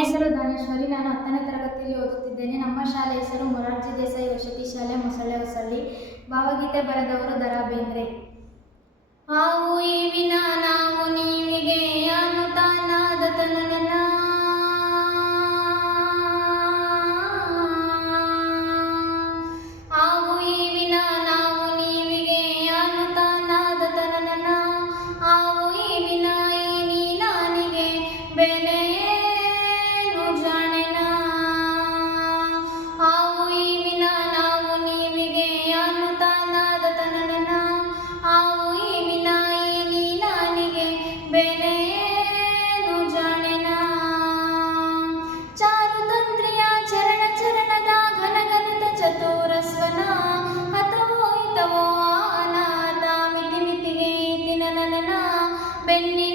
ಹೆಸರು ಧನೇಶ್ವರಿ. ನಾನು ಹತ್ತನೇ ತರಗತಿಯಲ್ಲಿ ಓದುತ್ತಿದ್ದೇನೆ. ನಮ್ಮ ಶಾಲೆ ಹೆಸರು ಮೊರಾರ್ಜಿ ದೇಸಾಯಿ ವಸತಿ ಶಾಲೆ ಮೊಸಳೆ ಹೊಸಳ್ಳಿ. ಭಾವಗೀತೆ ಬರೆದವರು ದರ ಬೇಂದ್ರೆ ಹಾವು ಇವಿನ ನಾವು ನೀವಿಗೆ ಅನುತಾನಾದ ತನನನ ಹಾವು ಇವಿನ ನಾವು ನೀವಿಗೆ ಅನುತಾನಾದ ತನನನ ಹಾವು ಈವಿನ ಈ ನೀ തന്നെ